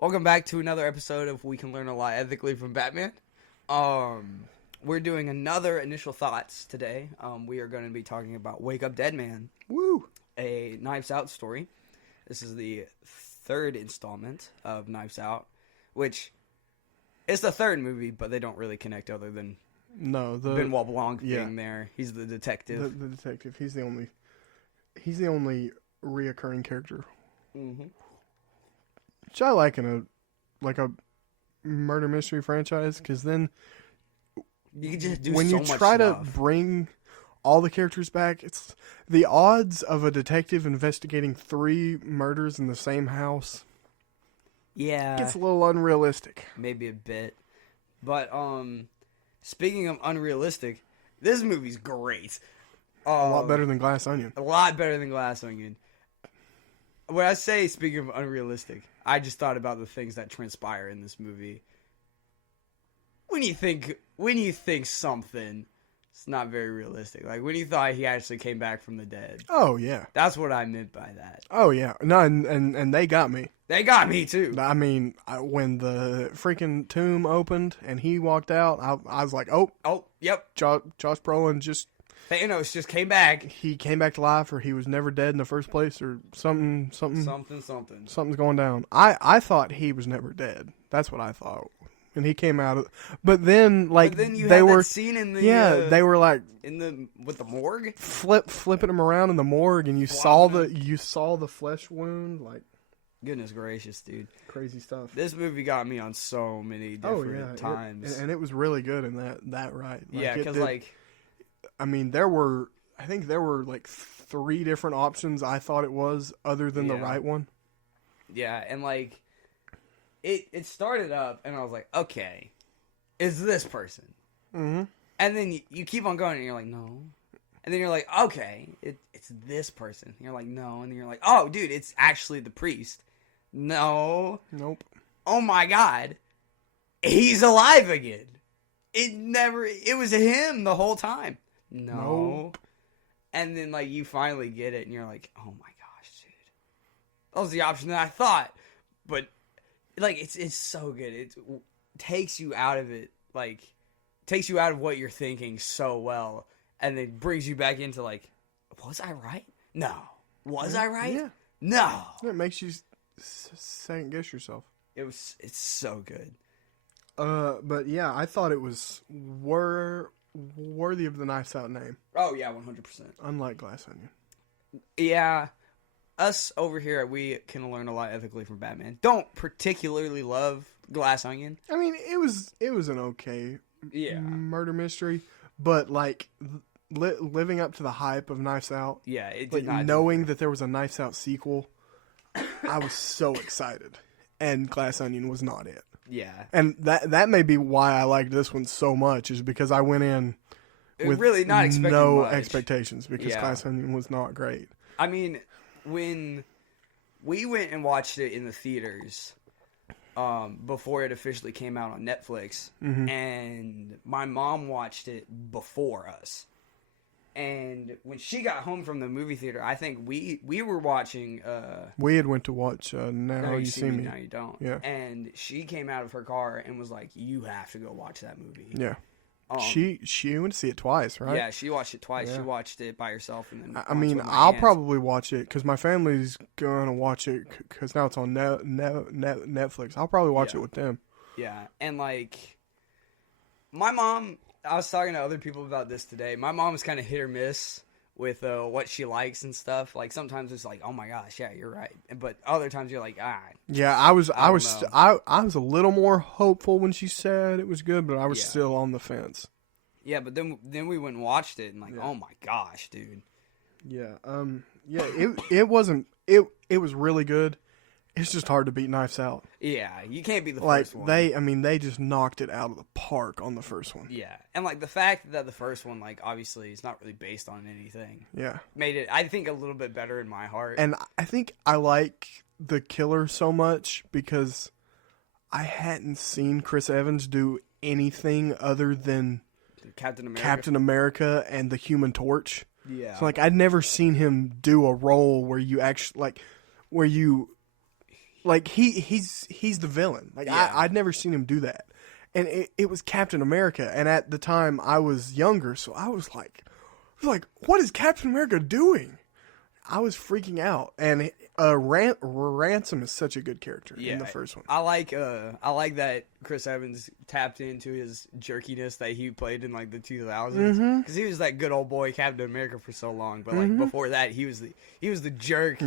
Welcome back to another episode of We Can Learn a Lot Ethically from Batman. We're doing another initial thoughts today. We are going to be talking about Wake Up Dead Man. Woo! A Knives Out story. This is the third installment of Knives Out, which is the third movie, but they don't really connect other than Benoit Blanc being there. He's the detective. The detective. He's the only reoccurring character. Mm-hmm. Which I like in a murder mystery franchise, because then You can just do when so you much try stuff. to bring all the characters back, it's the odds of a detective investigating 3 murders in the same house. Yeah, Gets a little unrealistic. maybe a bit. But speaking of unrealistic, this movie's great. A lot better than Glass Onion. A lot better than Glass Onion. When I say speaking of unrealistic, I just thought about the things that transpire in this movie. When you think something, it's not very realistic. Like when you thought he actually came back from the dead. Oh yeah. That's what I meant by that. Oh yeah. No, and they got me. They got me too. I mean, when the freaking tomb opened and he walked out, I was like, oh, Yep. Josh Brolin just. Thanos just came back. He came back to life, or he was never dead in the first place, or something's going down. I thought he was never dead. That's what I thought. And he came out of, but then They were seen in the they were like with the morgue, flipping him around in the morgue, and you saw the flesh wound, like goodness gracious, dude, crazy stuff. This movie got me on so many different times, and it was really good in that right. Yeah, because I mean, I think there were like 3 different options I thought it was, other than the right one. Yeah, and like, it started up, and I was like, okay, is this person? Mm-hmm. And then you keep on going, and you're like, no. And then you're like, okay, it's this person. And you're like, no. And then you're like, oh, dude, it's actually the priest. No. Nope. Oh my God. He's alive again. It was him the whole time. No. Nope. And then, like, you finally get it, and you're like, oh my gosh, dude. That was the option that I thought. But, like, it's so good. It takes you out of it, like, takes you out of what you're thinking so well, and then brings you back into, like, was I right? No. Was I right? Yeah. No. It makes you second guess yourself. It's so good. But yeah, I thought it was worthy of the Knives Out name. Oh, yeah, 100%. Unlike Glass Onion. Yeah. Us over here, we can learn a lot ethically from Batman. Don't particularly love Glass Onion. I mean, it was an okay murder mystery, but like living up to the hype of Knives Out. Yeah, it like did not. Knowing that there was a Knives Out sequel, I was so excited, and Glass Onion was not it. Yeah, and that may be why I liked this one so much, is because I went in with really not expecting no much. Expectations, because Glass Onion was not great. I mean, when we went and watched it in the theaters before it officially came out on Netflix, and my mom watched it before us. And when she got home from the movie theater, I think we were watching. We had went to watch Now You See Me. Now You Don't. Yeah. And she came out of her car and was like, "You have to go watch that movie." Yeah. She went to see it twice, right? Yeah, she watched it twice. Yeah. She watched it by herself, and then I mean, I'll probably watch it because my family's gonna watch it because now it's on Netflix. I'll probably watch it with them. Yeah, and like my mom. I was talking to other people about this today. My mom's kind of hit or miss with what she likes and stuff. Like sometimes it's like, oh my gosh, yeah, you're right. But other times you're like, Yeah, I was a little more hopeful when she said it was good, but I was still on the fence. Yeah, but then we went and watched it and like, oh my gosh, dude. Yeah, it wasn't. It was really good. It's just hard to beat Knives Out. Yeah, you can't beat the like, first one. They just knocked it out of the park on the first one. Yeah, and like the fact that the first one, like obviously, is not really based on anything. Yeah, made it, I think, a little bit better in my heart. And I think I like the killer so much because I hadn't seen Chris Evans do anything other than Captain America and the Human Torch. Yeah. So, like, I'd never seen him do a role where you actually, like, where you, like, he's the villain. Like, yeah. I'd never seen him do that. And it was Captain America. And at the time, I was younger, so I was like, what is Captain America doing? I was freaking out. And Ransom is such a good character in the first one. I like that Chris Evans tapped into his jerkiness that he played in like the 2000s, because he was that good old boy Captain America for so long. But like before that, he was the jerk,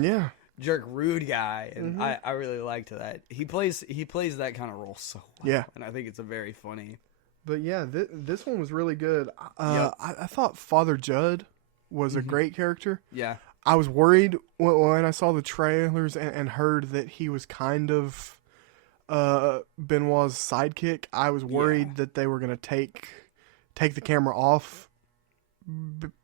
rude guy, and I really liked that. He plays that kind of role so well. Yeah, and I think it's a very funny. But yeah, this one was really good. I thought Father Judd was a great character. Yeah. I was worried when I saw the trailers and heard that he was kind of Benoit's sidekick. I was worried that they were going to take the camera off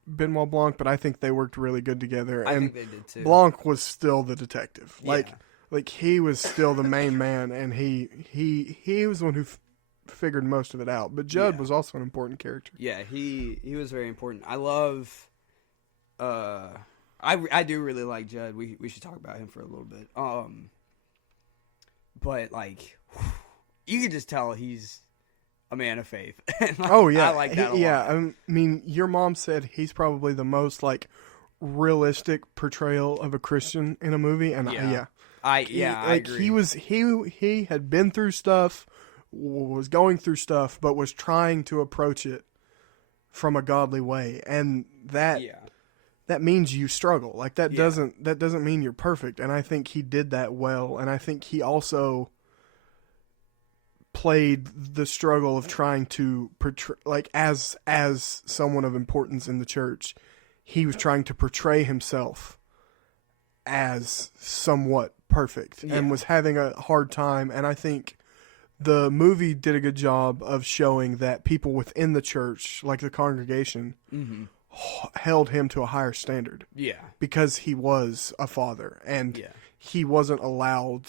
Benoit Blanc, but I think they worked really good together. I think they did too. Blanc was still the detective. Like he was still the main man, and he was the one who figured most of it out. But Judd was also an important character. Yeah, he was very important. I love. I do really like Judd. We should talk about him for a little bit. But like, you could just tell he's a man of faith. Like, oh yeah, I like that a lot. Yeah, I mean, your mom said he's probably the most like realistic portrayal of a Christian in a movie, and I agree. He had been through stuff, was going through stuff, but was trying to approach it from a godly way, and that. Yeah. That means you struggle. Like that doesn't mean you're perfect. And I think he did that well. And I think he also played the struggle of trying to portray, like as someone of importance in the church, he was trying to portray himself as somewhat perfect and was having a hard time. And I think the movie did a good job of showing that people within the church, like the congregation, held him to a higher standard. Yeah. Because he was a father and he wasn't allowed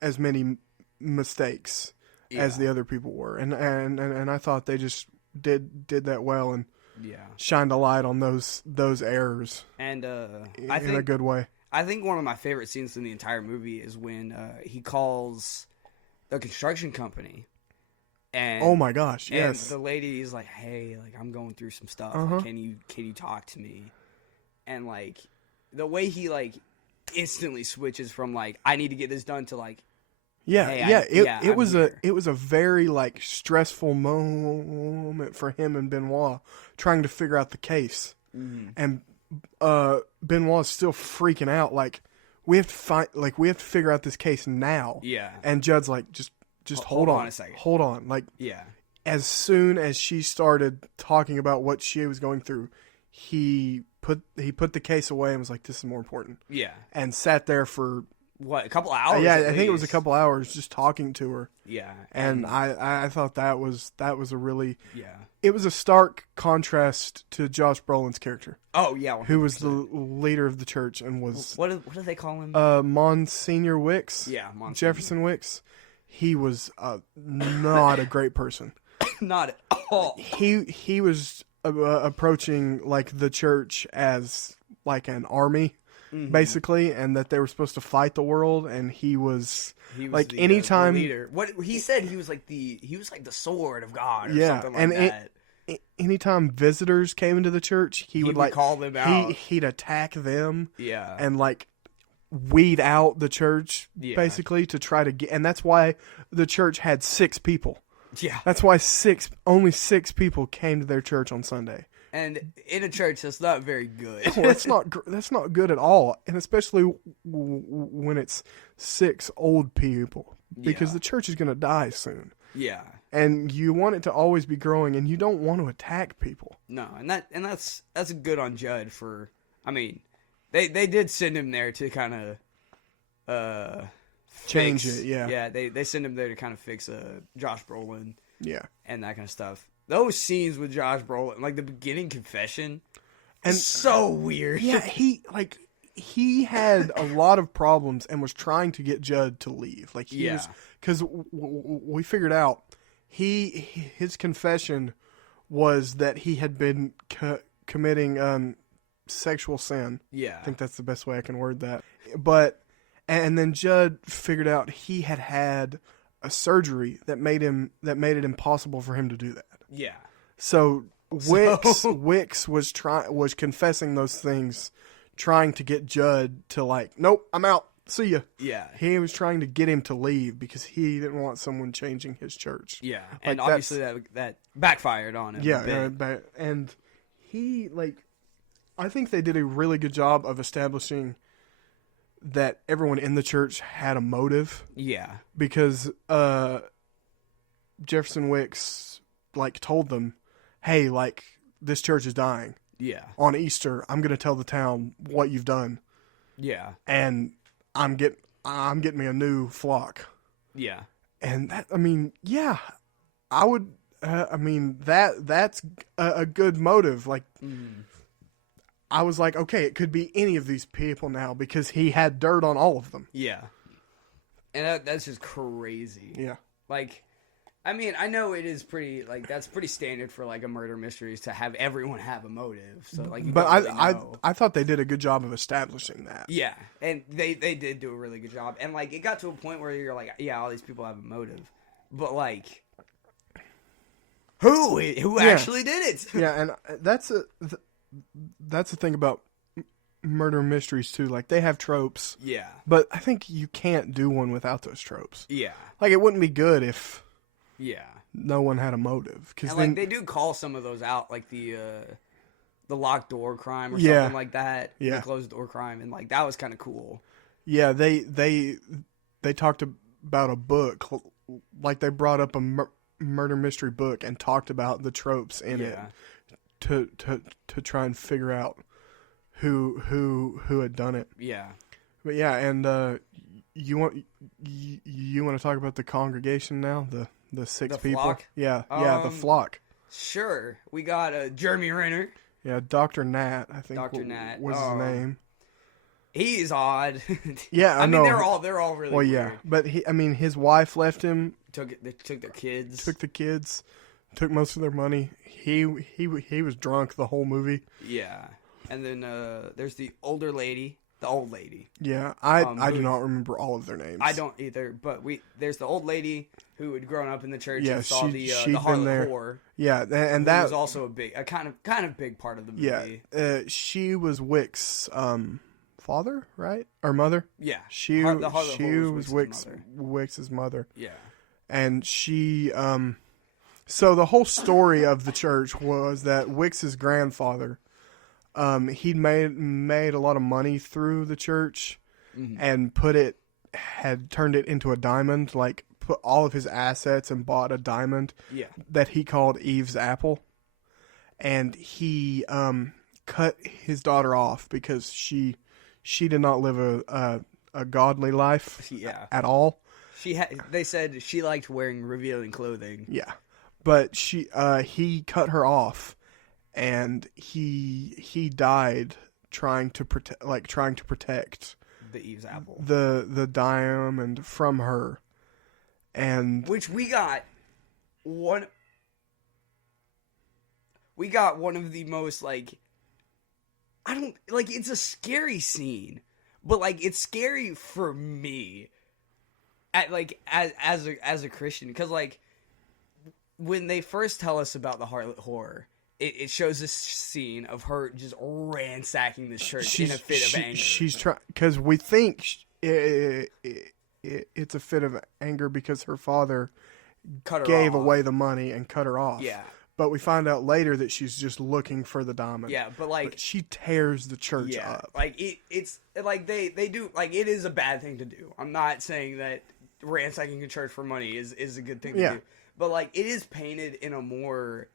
as many mistakes as the other people were. And I thought they just did that well and shined a light on those errors. And in a good way. I think one of my favorite scenes in the entire movie is when he calls the construction company. And, oh my gosh! Yes, and the lady is like, "Hey, like I'm going through some stuff. Like, can you talk to me?" And like the way he like instantly switches from like I need to get this done to like, it was a very like stressful moment for him and Benoit trying to figure out the case, and Benoit's still freaking out like we have to figure out this case now. Yeah, and Judd's like just hold on a second. Hold on. Like, as soon as she started talking about what she was going through, he put the case away and was like, this is more important. Yeah. And sat there for... What, a couple hours? Yeah, I think it was a couple hours just talking to her. Yeah. And I thought that was a really... Yeah. It was a stark contrast to Josh Brolin's character. Oh, yeah. 100%. Who was the leader of the church and was... What do they call him? Monsignor Wicks. Yeah, Monsignor. Jefferson Wicks. He was not a great person. Not at all. He was approaching like the church as like an army, basically, and that they were supposed to fight the world. And he was like the, anytime the leader. What he said, he was like the sword of God, or something like that. Anytime visitors came into the church, he would like call them out. He'd attack them. Yeah, and like weed out the church basically to try to get, and that's why the church had 6 people. Yeah, that's why only 6 people came to their church on Sunday. And in a church, that's not very good. Oh, that's not good at all, and especially when it's 6 old people, because the church is going to die soon. Yeah, and you want it to always be growing, and you don't want to attack people. No, and that's good on Judd for. I mean. They did send him there to kind of change it, yeah. Yeah, they send him there to kind of fix Josh Brolin. Yeah. And that kind of stuff. Those scenes with Josh Brolin, like the beginning confession, and so weird. Yeah, he like he had a lot of problems and was trying to get Judd to leave. Like he was, because we figured out his confession was that he had been committing sexual sin. Yeah. I think that's the best way I can word that. But and then Judd figured out he had a surgery that made it impossible for him to do that. Yeah. So Wicks was confessing those things, trying to get Judd to like, nope, I'm out. See ya. Yeah. He was trying to get him to leave because he didn't want someone changing his church. Yeah. And obviously that backfired on him. Yeah. And he, like, I think they did a really good job of establishing that everyone in the church had a motive. Yeah. Because Jefferson Wicks, like, told them, hey, like, this church is dying. Yeah. On Easter, I'm going to tell the town what you've done. Yeah. And I'm getting me a new flock. Yeah. And that, I mean, yeah, I would, I mean, that's a good motive. Like, I was like, okay, it could be any of these people now because he had dirt on all of them. Yeah. And that's just crazy. Yeah. Like, I mean, I know it is pretty, like, that's pretty standard for, like, a murder mysteries to have everyone have a motive. So, like, but I thought they did a good job of establishing that. Yeah. And they did do a really good job. And, like, it got to a point where you're like, yeah, all these people have a motive. But, like, who actually did it? Yeah, and that's the thing about murder mysteries, too. Like, they have tropes. Yeah. But I think you can't do one without those tropes. Yeah. Like, it wouldn't be good if... Yeah. No one had a motive. And, like, they do call some of those out, like the locked door crime or something like that. Yeah. The closed door crime. And, like, that was kind of cool. Yeah, they talked about a book. Like, they brought up a murder mystery book and talked about the tropes in it to try and figure out who had done it. Yeah. But, yeah, and you want to talk about the congregation now? The six people? Flock? Yeah, the flock. Sure. We got Jeremy Renner. Yeah, Dr. Nat, I think. Dr. Nat. Was his name. He is odd. Yeah, I mean, they're all really well, yeah. weird. But his wife left him. They took their kids. Took the kids. Took most of their money. He was drunk the whole movie. Yeah. And then there's the older lady. The old lady. Yeah, I do not remember all of their names. I don't either, but there's the old lady who had grown up in the church and saw the she'd harlot whore. Yeah, and that was also a kind of big part of the movie. Yeah, she was Wick's father, right? Or mother? Yeah. She was Wick's mother. Yeah. And she so the whole story of the church was that Wick's grandfather he'd made a lot of money through the church and had turned it into a diamond, like put all of his assets and bought a diamond that he called Eve's Apple. And he cut his daughter off because she did not live a godly life at all. They said she liked wearing revealing clothing. Yeah. But he cut her off. And he died trying to protect the Eve's Apple, the diamond from her, and which we got one of the most it's a scary scene, but like it's scary for me as a Christian, because like when they first tell us about the harlot whore. It shows this scene of her just ransacking the church in a fit of anger. She's trying, because we think it's a fit of anger because her father gave away the money and cut her off. Yeah. But we find out later that she's just looking for the diamond. Yeah, but she tears the church up. Like it's like they do, like, it is a bad thing to do. I'm not saying that ransacking a church for money is a good thing to do. But like it is painted in a more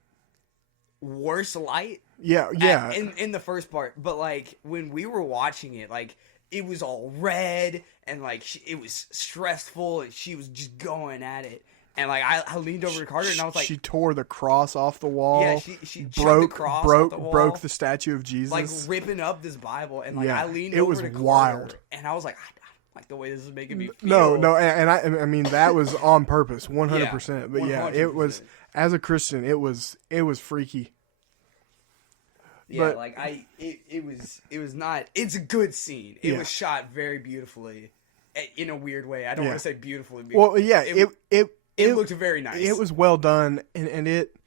worse light. Yeah. In the first part, but like when we were watching it, like it was all red and like it was stressful and she was just going at it, And like I leaned over to Carter and I was like, she tore the cross off the wall. yeah, she chucked the cross off the wall, broke the statue of Jesus, like ripping up this Bible. And like Yeah, I leaned it over was to Carter, wild. and I was like, I don't like the way this is making me feel. No, and I mean that was on purpose, 100%. But yeah, 100%. it was, as a Christian, it was freaky. Yeah, But- like it was not. It's a good scene. It Yeah. was shot very beautifully, in a weird way. I don't Yeah. want to say beautifully. Well, yeah, it looked very nice. It was well done, and it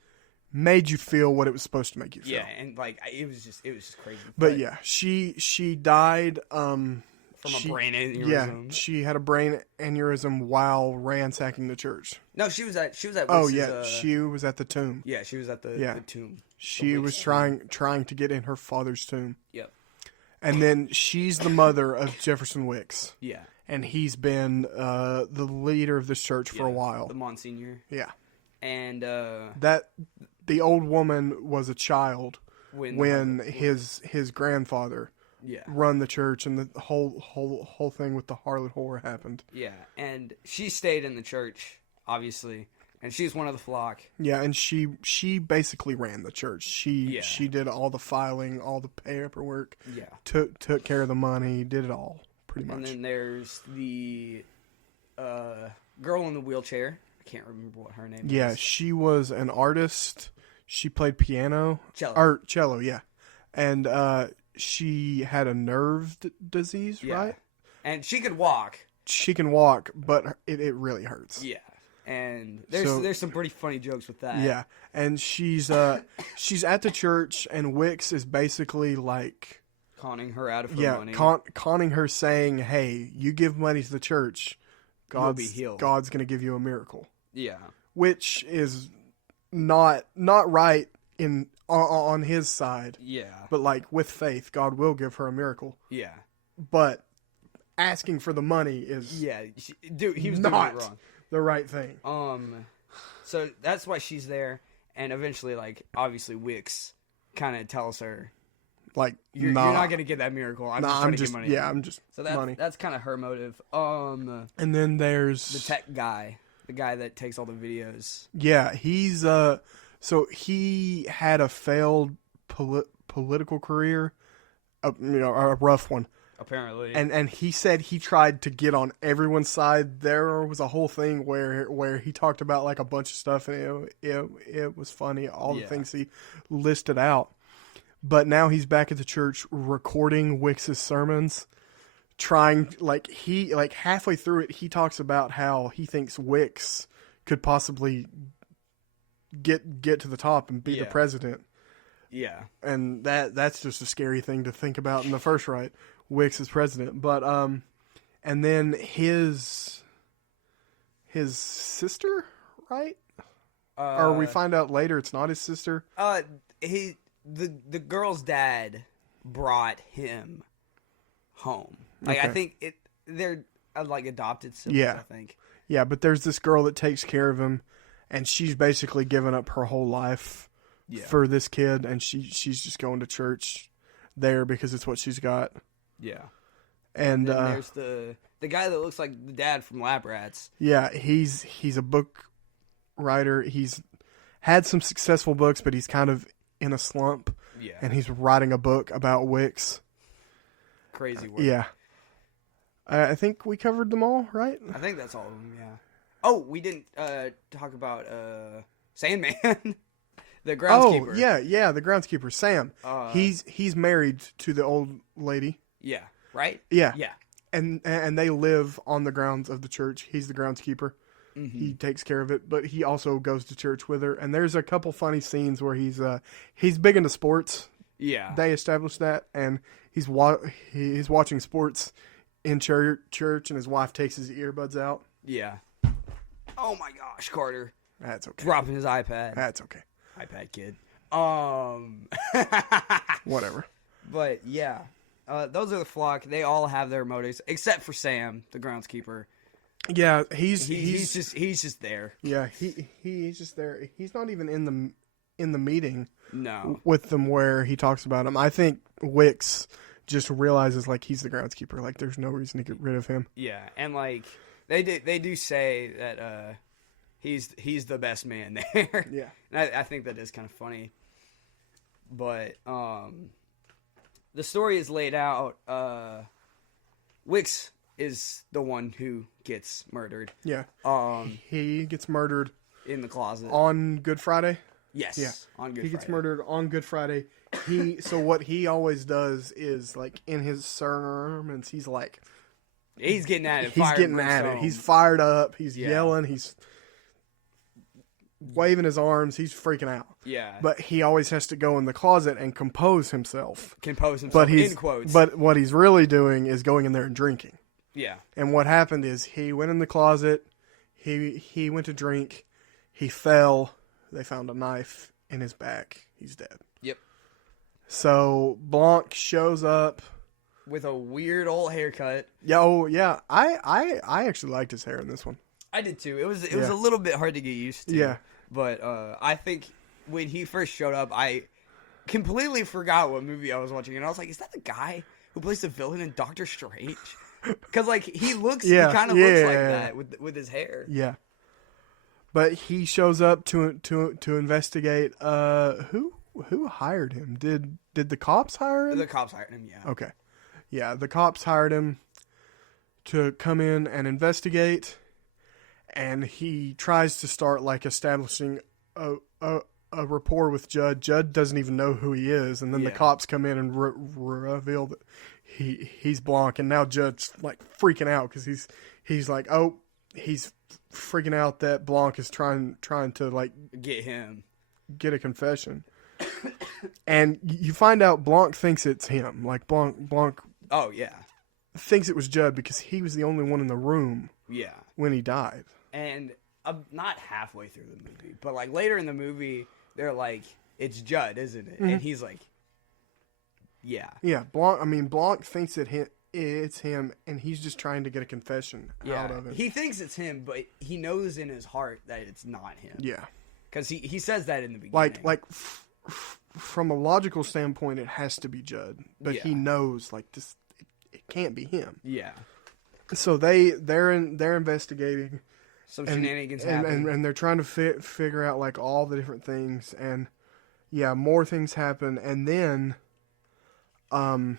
made you feel what it was supposed to make you feel. Yeah, and like it was just crazy. But yeah, she died from a brain aneurysm. Yeah, she had a brain aneurysm while ransacking the church. No, she was at. Oh Wix's, yeah, she was at the tomb. Yeah, she was at the tomb. She was trying to get in her father's tomb. Yep. And then she's the mother of Jefferson Wicks. Yeah. And he's been the leader of this church for a while. The Monsignor. Yeah. And that the old woman was a child when his grandfather run the church, and the whole thing with the harlot whore happened. Yeah, and she stayed in the church, obviously, and she's one of the flock. Yeah, and she basically ran the church. She did all the filing, all the paperwork. Yeah, took care of the money, did it all pretty much. And then there's the girl in the wheelchair. I can't remember what her name is. Yeah, she was an artist. She played piano. Cello, yeah. And she had a nerve disease, right? And she could walk. She can walk, but it really hurts. Yeah. And there's some pretty funny jokes with that. Yeah. And she's at the church, and Wicks is basically like conning her out of her money. Conning her, saying, "Hey, you give money to the church, You'll be healed. God's going to give you a miracle." Yeah. Which is not right on his side. Yeah. But like with faith, God will give her a miracle. Yeah. But asking for the money is dude, he was not doing it wrong. The right thing. So that's why she's there, and eventually, like, obviously, Wicks kind of tells her, like, you're not gonna get that miracle. I'm just trying to get money. Yeah, I'm just money. That's kind of her motive. And then there's the tech guy, the guy that takes all the videos. Yeah, he's so he had a failed political career, a rough one. Apparently. And he said he tried to get on everyone's side. There was a whole thing where he talked about like a bunch of stuff, and it was funny, all the things he listed out. But now he's back at the church recording Wicks's sermons, trying halfway through it, he talks about how he thinks Wicks could possibly get to the top and be the president. Yeah. And that's just a scary thing to think about in the first right. Wicks is president, but and then his sister, right? Or we find out later it's not his sister. The girl's dad brought him home. Like I think they're like adopted siblings. I think. Yeah, but there's this girl that takes care of him, and she's basically given up her whole life for this kid, and she's just going to church there because it's what she's got. Yeah. And then there's the guy that looks like the dad from Lab Rats. Yeah, he's a book writer. He's had some successful books, but he's kind of in a slump. Yeah. And he's writing a book about Wicks. Crazy work. Yeah. I think we covered them all, right? I think that's all of them, yeah. Oh, we didn't talk about Sandman, the groundskeeper. Oh, yeah, the groundskeeper, Sam. He's married to the old lady. Yeah, right? Yeah. Yeah. And they live on the grounds of the church. He's the groundskeeper. Mm-hmm. He takes care of it, but he also goes to church with her. And there's a couple funny scenes where he's big into sports. Yeah. They established that, and he's watching sports in church, and his wife takes his earbuds out. Yeah. Oh my gosh, Carter. That's okay. Dropping his iPad. That's okay. iPad kid. Whatever. But yeah. Those are the flock. They all have their motives, except for Sam, the groundskeeper. Yeah, he's just there. Yeah, he's just there. He's not even in the meeting. No. With them where he talks about him. I think Wicks just realizes like he's the groundskeeper. Like there's no reason to get rid of him. Yeah, and like they do say that he's the best man there. Yeah. And I think that is kind of funny. But the story is laid out. Wicks is the one who gets murdered. Yeah. He gets murdered in the closet on Good Friday. Yes. Yeah. On Good Friday. He gets murdered on Good Friday. So what he always does is, like, in his sermons, he's like, he's getting at it. He's getting at it. He's fired up. He's yelling. He's waving his arms. He's freaking out. Yeah. But he always has to go in the closet and compose himself. But in quotes. But what he's really doing is going in there and drinking. Yeah. And what happened is he went in the closet. He went to drink. He fell. They found a knife in his back. He's dead. Yep. So Blanc shows up with a weird old haircut. Yeah. I actually liked his hair in this one. I did too. It was a little bit hard to get used to. Yeah. But I think when he first showed up, I completely forgot what movie I was watching, and I was like, "Is that the guy who plays the villain in Doctor Strange?" Because like he kind of looks like that with his hair. Yeah. But he shows up to investigate. Who hired him? Did the cops hire him? The cops hired him. Yeah. Okay. Yeah, the cops hired him to come in and investigate, and he tries to start like establishing a rapport with Judd. Judd doesn't even know who he is, and then the cops come in and reveal that he's Blanc, and now Judd's like freaking out because he's like, oh, he's freaking out that Blanc is trying to like get a confession. And you find out Blanc thinks it's him. Like Blanc. Oh yeah. Thinks it was Judd because he was the only one in the room. Yeah. When he died. And not halfway through the movie, but like later in the movie, they're like, "It's Judd, isn't it?" Mm-hmm. And he's like, "Yeah." Yeah. Blanc thinks it's him, and he's just trying to get a confession out of it. He thinks it's him, but he knows in his heart that it's not him. Yeah. Because he says that in the beginning. Like from a logical standpoint, it has to be Judd, but he knows like this, it can't be him. Yeah. So they're investigating. Some shenanigans happen, and they're trying to figure out like all the different things, and more things happen, and then another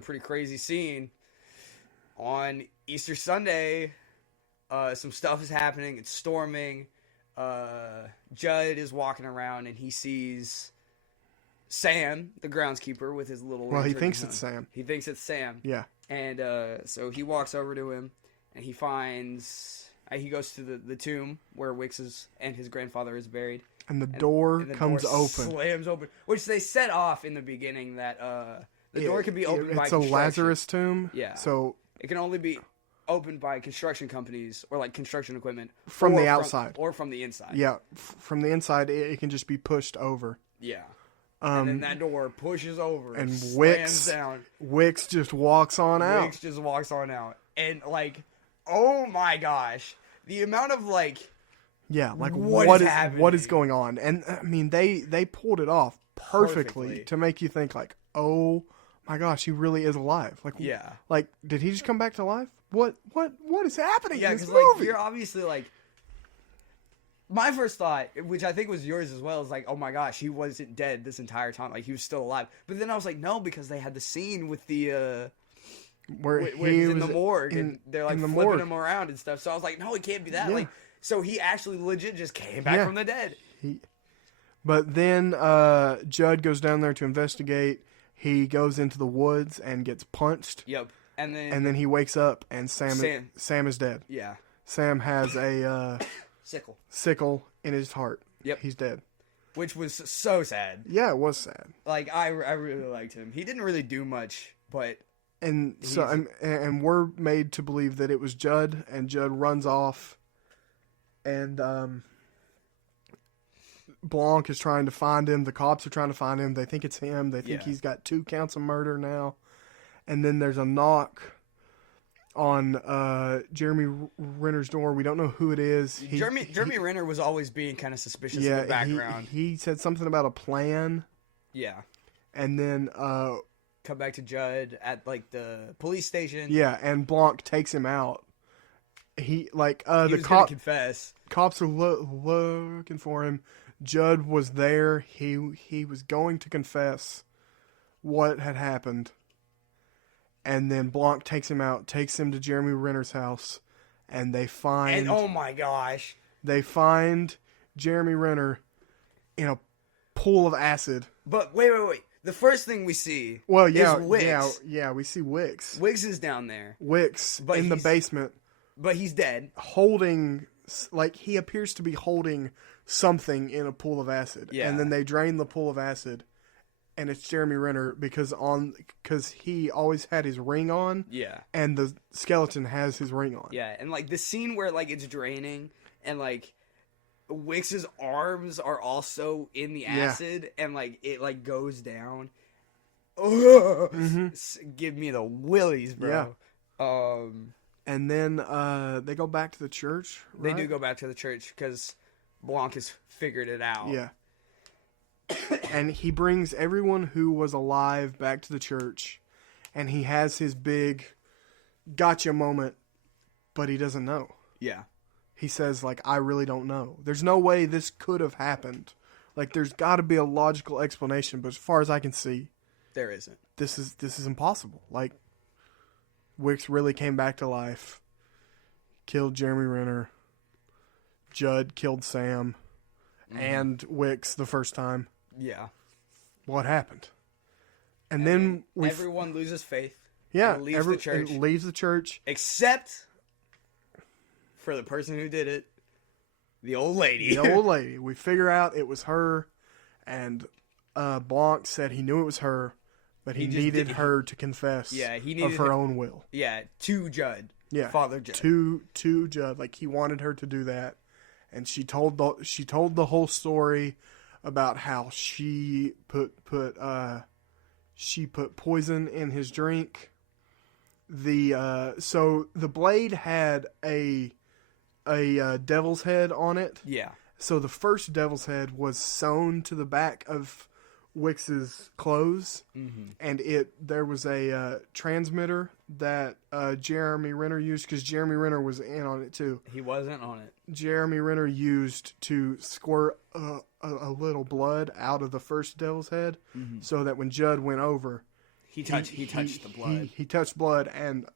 pretty crazy scene on Easter Sunday. Some stuff is happening. It's storming. Judd is walking around and he sees Sam, the groundskeeper, with his little. Well, he thinks it's Sam. He thinks it's Sam. Yeah. And so he walks over to him, and he finds. He goes to the tomb where Wicks and his grandfather is buried. And the door comes open. Slams open. Which they set off in the beginning that the door can be opened by construction. It's a Lazarus tomb. Yeah. So it can only be opened by construction companies or like construction equipment. From the outside. Or from the inside. Yeah. From the inside, it can just be pushed over. Yeah. And then that door pushes over and slams down. Wicks just walks on out. Wicks just walks on out. And like, oh my gosh. The amount of like... Yeah, like what is going on? And I mean, they pulled it off perfectly to make you think like, oh my gosh, he really is alive. Like, like, did he just come back to life? What is happening in this movie? Like, you're obviously like... My first thought, which I think was yours as well, is like, oh my gosh, he wasn't dead this entire time. Like, he was still alive. But then I was like, no, because they had the scene with the... where he's in the morgue, and they're like flipping him around and stuff. So I was like, no, it can't be that. Yeah. Like, so he actually legit just came back from the dead. But then Judd goes down there to investigate. He goes into the woods and gets punched. Yep. And then he wakes up and Sam is dead. Yeah. Sam has a sickle in his heart. Yep. He's dead. Which was so sad. Yeah, it was sad. Like, I really liked him. He didn't really do much, but... And we're made to believe that it was Judd, and Judd runs off, and Blanc is trying to find him. The cops are trying to find him. They think it's him. They think he's got 2 counts of murder now. And then there's a knock on Jeremy Renner's door. We don't know who it is. Jeremy Renner was always being kind of suspicious in the background. He said something about a plan. Yeah. And then... come back to Judd at like the police station. Yeah, and Blanc takes him out he like He the was gonna cop confess. cops are looking for him. Judd was there. He was going to confess what had happened. And then Blanc takes him out, takes him to Jeremy Renner's house, and they find... And oh my gosh. They find Jeremy Renner in a pool of acid. But wait. The first thing we see is Wicks. We see Wicks. Wicks is down there. Wicks in the basement. But he's dead. Holding, like, he appears to be holding something in a pool of acid. Yeah. And then they drain the pool of acid, and it's Jeremy Renner because he always had his ring on. Yeah. And the skeleton has his ring on. Yeah, and like the scene where like it's draining and like Wicks's arms are also in the acid and like it like goes down. Give me the willies, bro. Yeah. And then they go back to the church. Right? They do go back to the church because Blanc has figured it out. Yeah. And he brings everyone who was alive back to the church, and he has his big gotcha moment, but he doesn't know. Yeah. He says, like, I really don't know. There's no way this could have happened. Like, there's got to be a logical explanation, but as far as I can see, there isn't. This is impossible. Like, Wicks really came back to life, killed Jeremy Renner, Judd killed Sam, and Wicks the first time. Yeah. What happened? And then everyone loses faith. Yeah. And leaves the church. Leaves the church. Except for the person who did it. The old lady. The old lady. We figure out it was her. And Blanc said he knew it was her. But he needed her to confess of her own will. Yeah. To Judd. Yeah. Father Judd. To Judd. Like, he wanted her to do that. And she told the whole story about how she put poison in his drink. So the blade had a devil's head on it. Yeah. So the first devil's head was sewn to the back of Wicks's clothes, and there was a transmitter that Jeremy Renner used because Jeremy Renner was in on it too. He wasn't on it. Jeremy Renner used to squirt a little blood out of the first devil's head, so that when Judd went over, he touched the blood. He touched blood and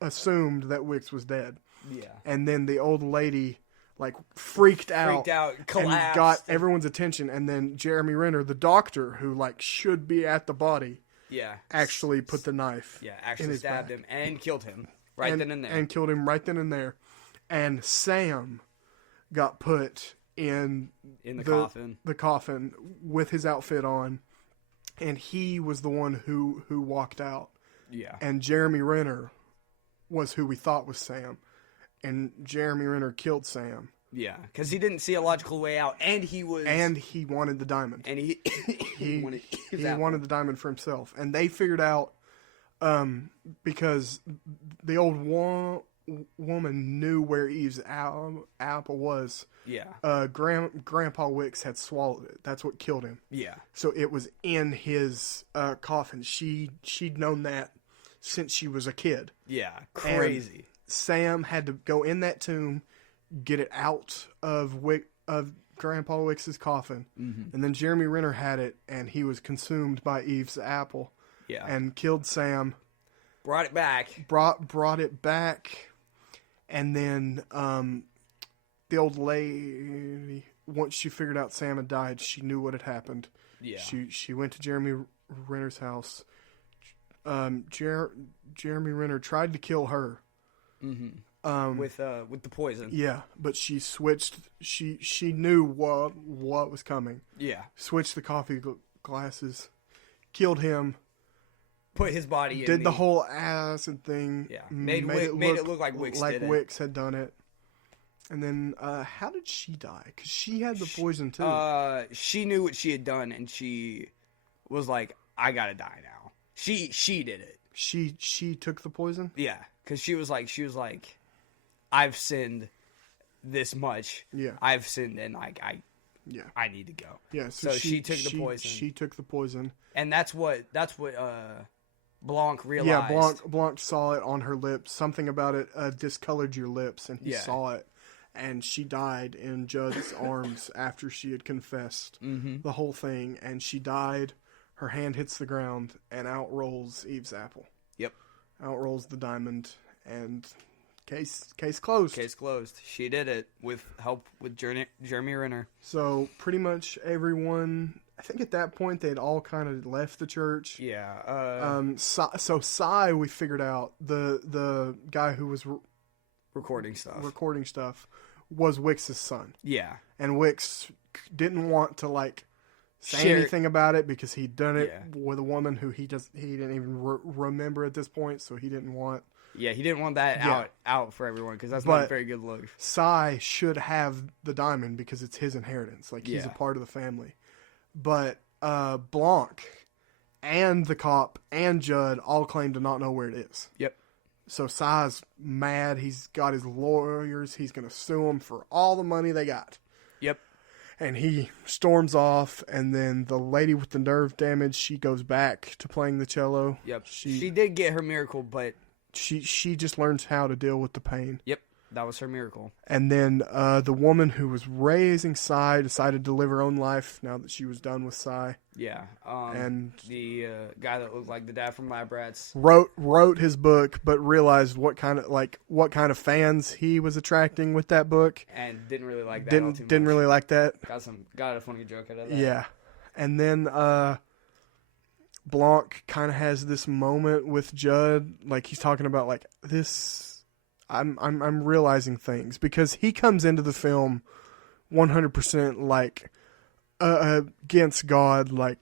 assumed that Wicks was dead. Yeah. And then the old lady freaked out, collapsed, and got everyone's attention. And then Jeremy Renner, the doctor who should be at the body, actually put the knife. Yeah, actually stabbed him and killed him then and there. And killed him right then and there. And Sam got put in the coffin. The coffin with his outfit on, and he was the one who walked out. Yeah. And Jeremy Renner was who we thought was Sam. And Jeremy Renner killed Sam. Yeah, because he didn't see a logical way out, and he wanted the diamond. And he wanted the diamond for himself. And they figured out, because the old woman knew where Eve's apple was. Yeah. Grandpa Wicks had swallowed it. That's what killed him. Yeah. So it was in his coffin. She'd known that since she was a kid. Yeah, crazy. And Sam had to go in that tomb, get it out of Grandpa Wicks's coffin, and then Jeremy Renner had it, and he was consumed by Eve's apple. Yeah. And killed Sam. Brought it back. Brought it back, and then the old lady, once she figured out Sam had died, she knew what had happened. Yeah. She went to Jeremy Renner's house. Jeremy Renner tried to kill her. With the poison. Yeah, but she switched. She knew what was coming. Yeah. Switched the coffee glasses, killed him. Put his body in. Did the whole acid thing. Yeah. Made it look like Wicks did it. Like Wicks had done it. And then, how did she die? Because she had the poison too. She knew what she had done, and she was like, "I gotta die now." She did it. She took the poison. Yeah. Because she was like, I've sinned this much. Yeah. I've sinned, and I need to go. Yeah. So she took the poison. She took the poison. And that's what Blanc realized. Yeah, Blanc saw it on her lips. Something about it discolored your lips, and he saw it. And she died in Judd's arms after she had confessed the whole thing. And she died. Her hand hits the ground, and out rolls Eve's apple. Yep. Out rolls the diamond, and case closed. Case closed. She did it with help with Jeremy Renner. So pretty much everyone, I think at that point they'd all kind of left the church. Yeah. So Cy, we figured out the guy who was recording stuff was Wix's son. Yeah. And Wix didn't want to say anything about it because he'd done it with a woman who he didn't even remember at this point, so he didn't want. Yeah, he didn't want that out for everyone because that's not a very good look. Cy should have the diamond because it's his inheritance. He's a part of the family. But Blanc and the cop and Judd all claim to not know where it is. Yep. So Cy's mad. He's got his lawyers. He's going to sue them for all the money they got. Yep. And he storms off, and then the lady with the nerve damage, she goes back to playing the cello. Yep. She did get her miracle, but she just learns how to deal with the pain. Yep. That was her miracle. And then the woman who was raising Cy decided to live her own life now that she was done with Cy. Yeah. And the guy that looked like the dad from Lab Rats wrote his book, but realized what kind of fans he was attracting with that book, and didn't really like that. Didn't really like that. Got a funny joke out of that. Yeah. And then Blanc kind of has this moment with Judd, he's talking about this. I'm realizing things because he comes into the film 100% against God.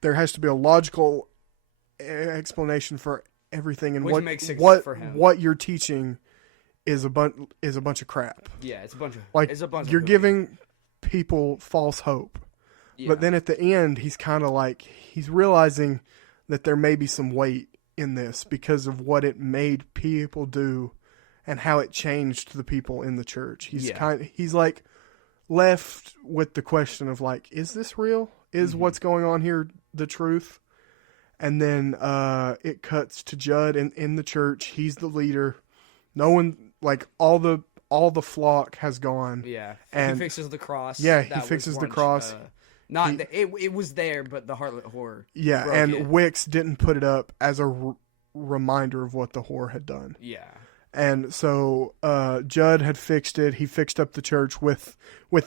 There has to be a logical explanation for everything, and which makes sense for him. What you're teaching is a bunch of crap. Yeah, it's a bunch of you're giving people false hope. Yeah. But then at the end, he's kind of he's realizing that there may be some weight in this because of what it made people do and how it changed the people in the church. He's left with the question of is this real? Is what's going on here the truth? And then it cuts to Judd in the church. He's the leader. No one, all the flock has gone. Yeah, and he fixes the cross. Yeah, he fixes the cross. It was there, but the harlot whore. Yeah, and Wix didn't put it up as a reminder of what the whore had done. Yeah. And so Judd had fixed it. He fixed up the church with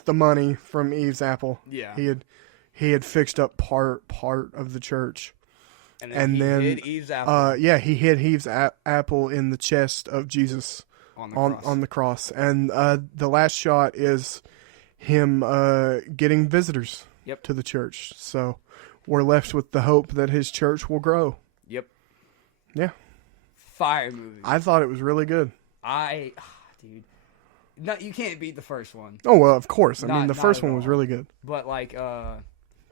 the money from Eve's apple. Yeah. He had fixed up part of the church. And then he hid Eve's apple. He hid Eve's apple in the chest of Jesus on the cross. And the last shot is him getting visitors to the church. So we're left with the hope that his church will grow. Yep. Yeah. Fire movie. I thought it was really good. Dude. No, you can't beat the first one. Oh, well, of course. I mean, the first one was really good. But,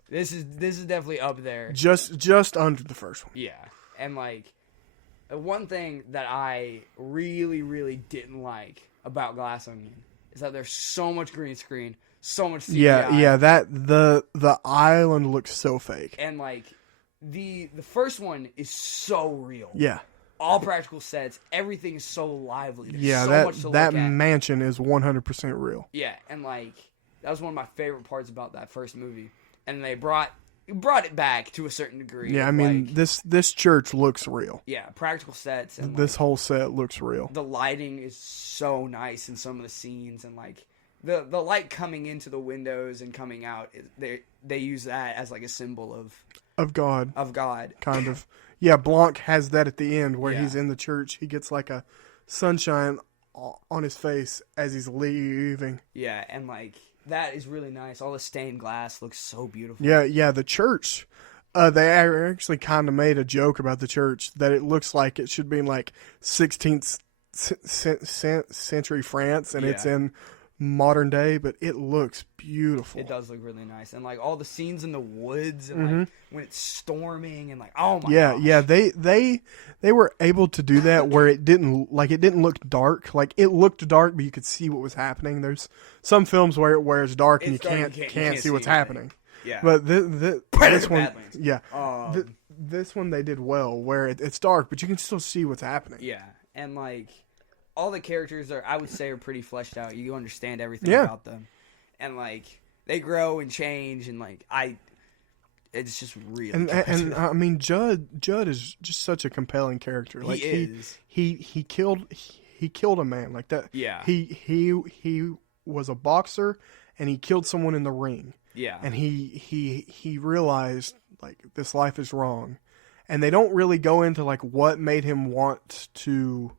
this is definitely up there. Just under the first one. Yeah. And, one thing that I really, really didn't like about Glass Onion is that there's so much green screen, so much CGI. Yeah, that the island looks so fake. And, the first one is so real. Yeah. All practical sets, everything is so lively. There's so much to that look at. mansion is 100% real. Yeah, and that was one of my favorite parts about that first movie. And they brought it back to a certain degree. Yeah, I mean this church looks real. Yeah, practical sets and this whole set looks real. The lighting is so nice in some of the scenes, and the light coming into the windows and coming out, they use that as a symbol of God. Of God. Kind of. Yeah, Blanc has that at the end where he's in the church. He gets a sunshine on his face as he's leaving. Yeah, and that is really nice. All the stained glass looks so beautiful. Yeah, the church. They actually kind of made a joke about the church that it looks like it should be in 16th century France, and it's in modern day, but it looks beautiful. It does look really nice, and all the scenes in the woods, and when it's storming, and oh my gosh. Yeah, they were able to do that where it didn't look dark. It looked dark, but you could see what was happening. There's some films where it's dark and you can't see what's happening. Yeah, but this one, this one they did well, where it's dark, but you can still see what's happening. Yeah, and like all the characters I would say, are pretty fleshed out. You understand everything about them, and like they grow and change, and like it's just really and I mean Judd is just such a compelling character. Like he killed a man like that. Yeah, he was a boxer and he killed someone in the ring. Yeah, and he realized like this life is wrong, and they don't really go into like what made him want to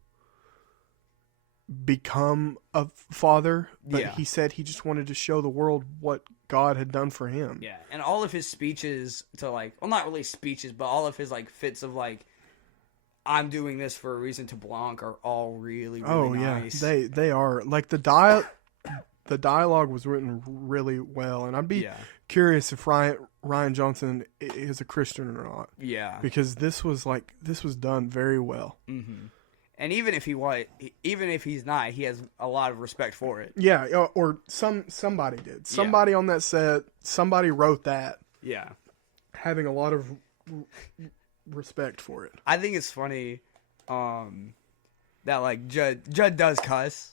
become a father, but he said he just wanted to show the world what God had done for him. Yeah, and all of his speeches to like, well, not really speeches, but all of his like fits of like, I'm doing this for a reason to Blanc are all really, really nice. Yeah, they are. Like the dialogue was written really well, and I'd be curious if Ryan Johnson is a Christian or not. Yeah, because this was done very well. Mm-hmm. And even if he's not, he has a lot of respect for it. Yeah, or somebody did. Somebody on that set, somebody wrote that. Yeah, having a lot of respect for it. I think it's funny that like Judd does cuss.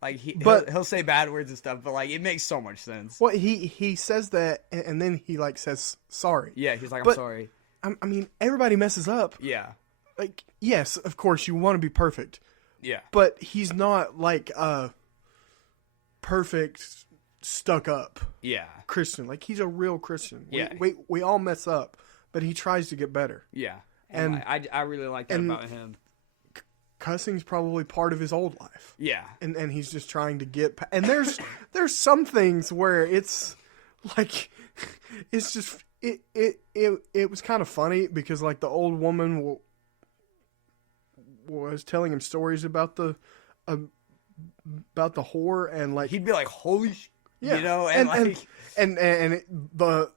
Like he'll say bad words and stuff, but like it makes so much sense. Well, he says that, and then he like says sorry. Yeah, he's like, I'm sorry. I mean, everybody messes up. Yeah. Like, yes, of course, you want to be perfect. Yeah. But he's not like a perfect, stuck up Christian. Like, he's a real Christian. Yeah. We all mess up, but he tries to get better. Yeah. And I really like that about him. Cussing's probably part of his old life. Yeah. And he's just trying to get... And there's some things where it's like... It's just... It was kind of funny because, like, the old woman was telling him stories about the whore, and like he'd be like, "Holy sh!" Yeah. You know, and the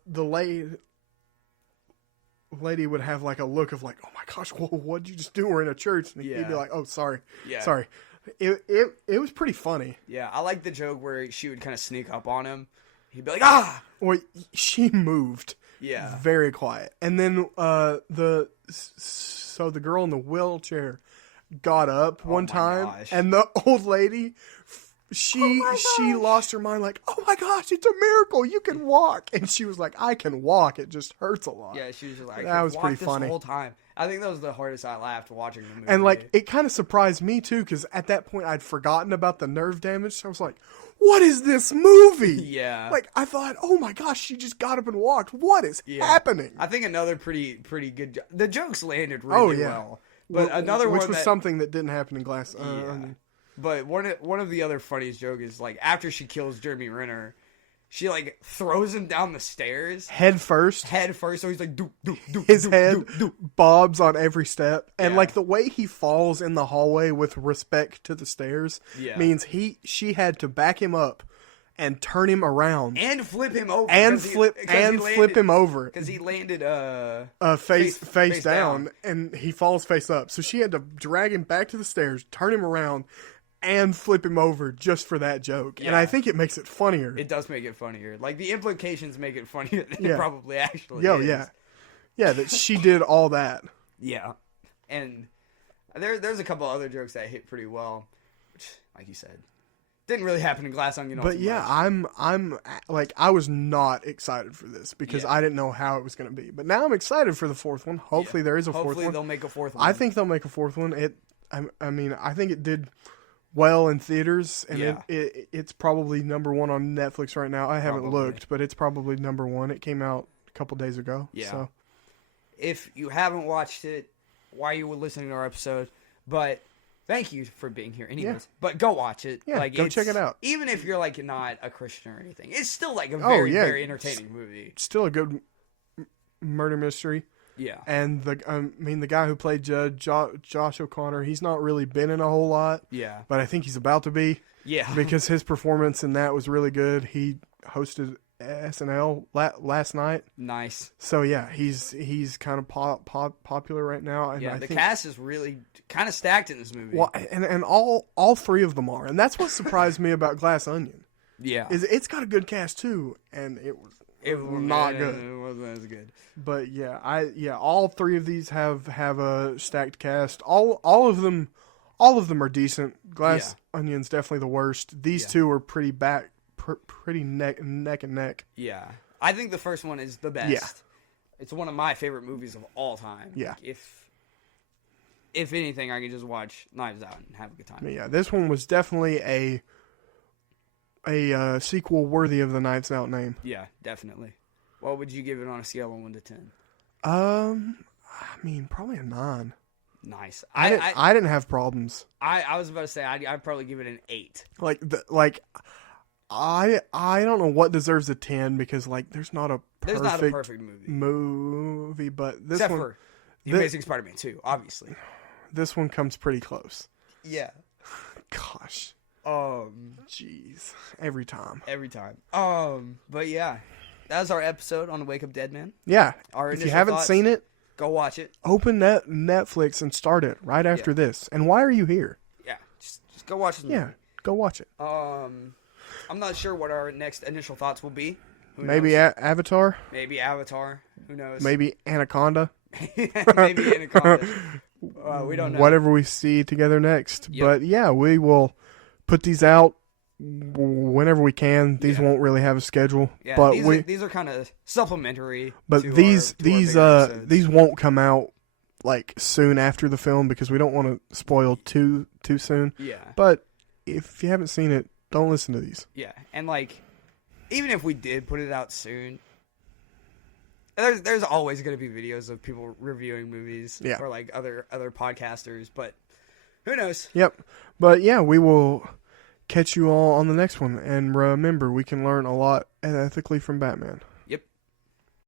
lady would have like a look of like, "Oh my gosh, what'd you just do? We're in a church," and he'd be like, "Oh, sorry, sorry." It was pretty funny. Yeah, I like the joke where she would kind of sneak up on him. He'd be like, "Ah!" Well, she moved. Yeah, very quiet, and then the girl in the wheelchair got up one time, and the old lady, she lost her mind, like, "Oh my gosh, it's a miracle, you can walk," and she was like, "I can walk, it just hurts a lot." Yeah, she was just like, that was pretty funny the whole time. I think that was the hardest I laughed watching the movie. And like it kind of surprised me too, because at that point I'd forgotten about the nerve damage. So I was like, what is this movie? Yeah. Like, I thought, oh my gosh, she just got up and walked. What is happening? I think another pretty good... The jokes landed really well. But another one which was something that didn't happen in Glass Onion. But one of the other funniest jokes is, like, after she kills Jeremy Renner, she, like, throws him down the stairs. Head first. So he's like, his head bobs on every step. And, like, the way he falls in the hallway with respect to the stairs means she had to back him up and turn him around. And flip him over. Flip him over. Because he landed face down, and he falls face up. So she had to drag him back to the stairs, turn him around, and flip him over just for that joke. Yeah. And I think it makes it funnier. It does make it funnier. Like, the implications make it funnier than it probably actually is. Yeah. Yeah, that she did all that. Yeah. And there's a couple other jokes that hit pretty well, which, like you said, didn't really happen in Glass Onion. But yeah, I'm like, I was not excited for this because I didn't know how it was going to be. But now I'm excited for the fourth one. Hopefully there is a fourth one. Hopefully they'll make a fourth one. I think they'll make a fourth one. I mean, I think it did well in theaters, and it's probably number one on Netflix right now. I haven't looked, but it's probably number one. It came out a couple days ago. Yeah. So. If you haven't watched it, why you were listening to our episode, but thank you for being here anyways. Yeah. But go watch it. Yeah, go check it out. Even if you're like not a Christian or anything, it's still like a very entertaining movie. Still a good murder mystery. Yeah. And the guy who played Judge, Josh O'Connor, he's not really been in a whole lot. Yeah. But I think he's about to be. Yeah. Because his performance in that was really good. He hosted SNL last night. Nice. So yeah, he's kind of popular right now. And yeah, the cast is really kind of stacked in this movie. Well, and all three of them are, and that's what surprised me about Glass Onion. Yeah, is it's got a good cast too, and It not good. It wasn't as good. But yeah, all three of these have a stacked cast. All of them are decent. Glass Onion's definitely the worst. These two are pretty neck and neck. Yeah, I think the first one is the best. Yeah. It's one of my favorite movies of all time. Yeah. Like, if anything, I can just watch Knives Out and have a good time. Yeah, this one was definitely a sequel worthy of the Knives Out name. Yeah, definitely. What would you give it on a scale of 1 to 10? I mean, probably a 9. Nice. I didn't have problems. I was about to say I'd probably give it an 8. I don't know what deserves a 10 because there's not a perfect movie, but this except one, for The Amazing Spider-Man 2, obviously. This one comes pretty close. Yeah. Gosh. Jeez. Every time. But yeah, that was our episode on the Wake Up Dead Man. Yeah. Our if you initial haven't thoughts, seen it, go watch it. open Netflix and start it right after this. And why are you here? Yeah, just go watch it. Yeah, go watch it. I'm not sure what our next initial thoughts will be. Maybe Avatar. Maybe Avatar. Who knows? Maybe Anaconda. Maybe Anaconda. We don't know. Whatever we see together next. Yep. But yeah, we will put these out whenever we can. These won't really have a schedule. Yeah, but these are kind of supplementary. But these won't come out soon after the film because we don't want to spoil too soon. Yeah. But if you haven't seen it, don't listen to these. Yeah, and even if we did put it out soon, there's always going to be videos of people reviewing movies or other podcasters, but who knows? Yep. But yeah, we will catch you all on the next one. And remember, we can learn a lot ethically from Batman.